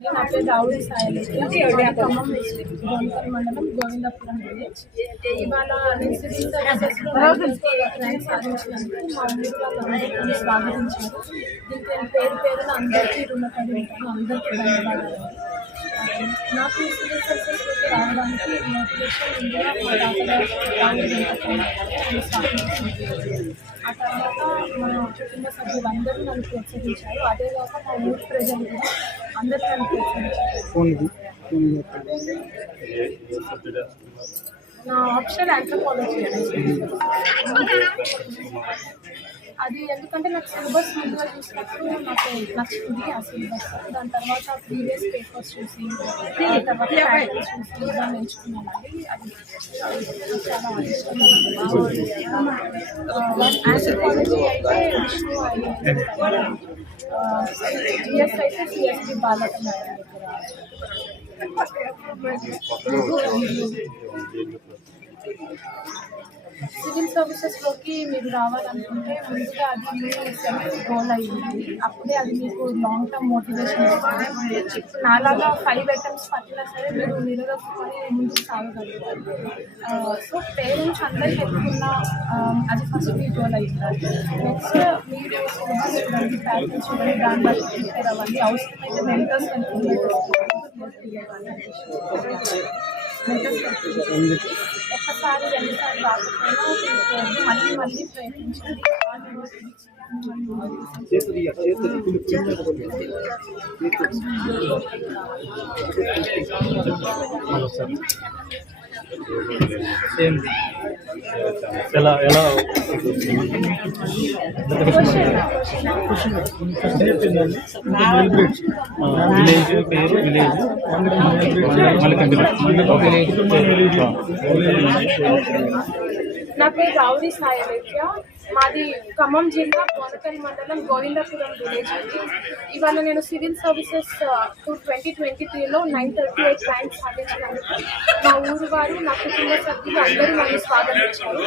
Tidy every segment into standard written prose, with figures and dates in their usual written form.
నా పేరు రావుడి సాయిలక్ష్మి. ఖమ్మం డిస్ట్రిక్ట్ గోన్కల్ మండలం గోవిందపురం విలేజ్. ఇవాళ నేను సివిల్ సర్వీసెస్లో ర్యాంక్ సాధించినందుకు మా ఊరిలో స్వాగతించారు. దీనికి నేను పేరున అందరికీ రుణపడి ఉంటాను. అందరికీ ధన్యవాదాలు. నాకు సివిల్ సర్వీసెస్లోకి రావడానికి మోటివేషన్ ఇండియా మా తాతగారు స్వాగతించారు. ఆ తర్వాత మన కుటుంబ సభ్యులందరూ నన్ను ప్రోత్సహించారు. అదేగాక మా ఊరి ప్రజలు కూడా అందరూ నన్ను ప్రోత్సహించారు. నా ఆప్షన్ ఆంథ్రోపాలజీ అది ఎందుకంటే నాకు సిలబస్ ముందుగా చూసినప్పుడు నాకు నచ్చింది ఆ సిలబస్. దాని తర్వాత ప్రీవియస్ పేపర్స్ చూసి తర్వాత ప్యాటర్న్స్ చూసి దాన్ని ఎంచుకున్నానండి. అది చాలా ఇష్టం. ఆంథ్రోపాలజీ అయితే విష్ణు జిఎస్ అయితే సిఎస్పి బాలక మేడం సివిల్ సర్వీసెస్లోకి మీరు రావాలనుకుంటే ముందుగా అది మీ సెల్ఫ్ గోల్ అయ్యింది. అప్పుడే అది మీకు లాంగ్ టర్మ్ మోటివేషన్ ఇస్తుంది. నాలాగా 5 అటెంప్ట్స్ పట్టినా సరే మీరు నిలదొక్కుని ముందుకు సాగగలుగుతారు. సో పేరెంట్స్ అందరికీ ఎత్తుకున్న అది ఫస్ట్ మీ గోల్ అయ్యింది. నెక్స్ట్ మీరు సిలబస్ చూడండి, ప్యాటర్న్స్ చూడండి, దాన్ని బట్టి ప్రిపేర్ అవ్వండి. అవసరమైతే మెంటర్స్ ఒక్కసారి 2 సార్లు రాకపోయినా మళ్ళీ ప్రయత్నించండి. ఎలా విలేజ్ పేరు విలేజ్ నా పేరు రావుడి సాయిలక్ష్మి. మాది ఖమ్మం జిల్లా గోనకల్ మండలం గోవిందపురం విలేజ్ అండి. ఇవాళ నేను సివిల్ సర్వీసెస్ 2023లో 938 ర్యాంక్ సాధించినందుకు మా ఊరు వారు, నా కుటుంబ సభ్యులు అందరూ నన్ను స్వాగతించారు.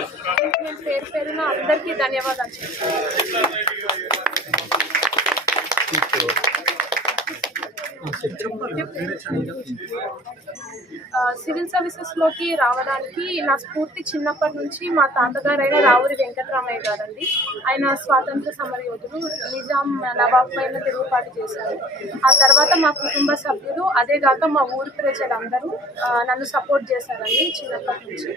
నేను పేరున అందరికీ ధన్యవాదాలు చెప్తాను. సివిల్ సర్వీసెస్లోకి రావడానికి నా స్ఫూర్తి చిన్నప్పటి నుంచి మా తాతగారైన రావురి వెంకటరామయ్య గారండి. ఆయన స్వాతంత్ర సమరయోధుడు. నిజాం నవాబ్ పైన తిరుగుబాటు చేశారు. ఆ తర్వాత మా కుటుంబ సభ్యులు, అదేగాక మా ఊరి ప్రజలందరూ నన్ను సపోర్ట్ చేశారండి చిన్నప్పటి నుంచి.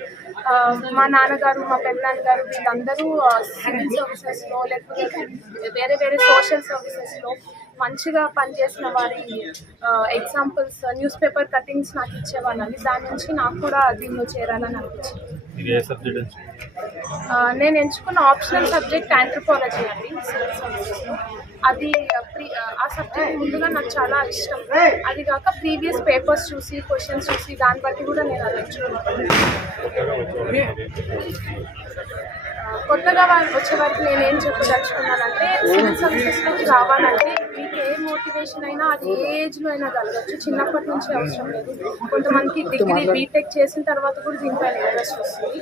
మా నాన్నగారు, మా పెద్దనాన్నగారు వీళ్ళందరూ సివిల్ సర్వీసెస్లో లేకపోతే వేరే సోషల్ సర్వీసెస్లో మంచిగా పనిచేసిన వారి ఎగ్జాంపుల్స్, న్యూస్ పేపర్ కటింగ్స్ నాకు ఇచ్చేవాళ్ళని. దాని నుంచి నాకు కూడా దీనిలో చేరాలని అనిపించింది. నేను ఎంచుకున్న ఆప్షనల్ సబ్జెక్ట్ ఆంథ్రోపాలజీ అండి సివిల్ సర్వీసెస్లో. అది ఆ సబ్జెక్ట్ ముందుగా నాకు చాలా ఇష్టం. అది కాక ప్రీవియస్ పేపర్స్ చూసి, క్వశ్చన్స్ చూసి దాన్ని బట్టి కూడా నేను అది ఎంచుకున్నాను. కొత్తగా వచ్చే వరకు నేనేం చెప్పదలుచుకున్నానంటే సివిల్ సర్వీసెస్లోకి రావాలంటే మీకు ఏ మోటివేషన్ అయినా అది ఏ ఏజ్లో అయినా కలగచ్చు. చిన్నప్పటి నుంచి అవసరం లేదు. కొంతమందికి డిగ్రీ బీటెక్ చేసిన తర్వాత కూడా దీనిపైన ఇంట్రెస్ట్ వస్తుంది.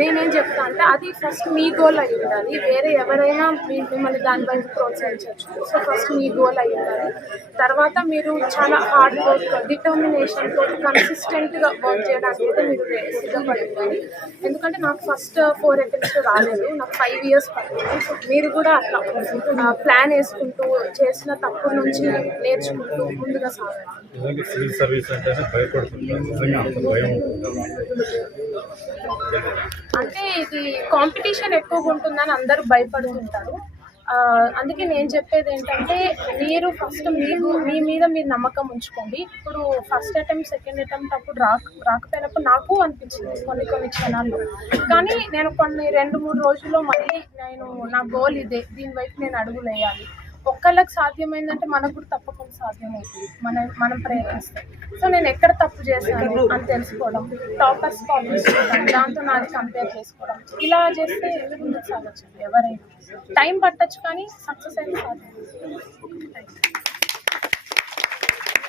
నేనేం చెప్తా అంటే అది ఫస్ట్ మీ గోల్ అయి ఉండాలి. వేరే ఎవరైనా మిమ్మల్ని దానిపైన ప్రోత్సహించవచ్చు. సో ఫస్ట్ మీ గోల్ అయి ఉండాలి. తర్వాత మీరు చాలా హార్డ్ వర్క్, డిటర్మినేషన్తో కన్సిస్టెంట్గా వర్క్ చేయడానికి అయితే మీరు సిద్ధపడి ఉండాలి. ఎందుకంటే నాకు ఫస్ట్ 4 అటెంప్ట్స్ రాలేదు, నాకు 5 years పడుతుంది. సో మీరు కూడా అట్లా ప్లాన్ వేసుకుంటూ చేసిన తప్పు నుంచి నేర్చుకుంటూ ముందుగా సాగాలి. సివిల్ సర్వీస్ అంటే ఇది కాంపిటీషన్ ఎక్కువగా ఉంటుందని అందరూ భయపడుతుంటారు. అందుకే నేను చెప్పేది ఏంటంటే మీరు ఫస్ట్ మీ మీద మీరు నమ్మకం ఉంచుకోండి. ఇప్పుడు ఫస్ట్ అటెంప్ట్, సెకండ్ అటెంప్ట్ అప్పుడు రాకపోయినప్పుడు నాకు అనిపించింది కొన్ని క్షణాల్లో. కానీ నేను 2-3 రోజుల్లో మళ్ళీ నా గోల్ ఇదే, దీని వైపు నేను అడుగులు వేయాలి. ఒక్కళ్ళకి సాధ్యమైందంటే మనకు కూడా తప్పకుండా సాధ్యమవుతుంది మనం ప్రయత్నిస్తాం. సో నేను ఎక్కడ తప్పు చేశాను అని తెలుసుకోవడం, టాపర్స్ కాలేజ్ చేయడం, దాంతో నాది కంపేర్ చేసుకోవడం, ఇలా చేస్తే ముందుకు సాగచ్చు. ఎవరైనా టైం పట్టచ్చు కానీ సక్సెస్ అయితే సాధ్యం.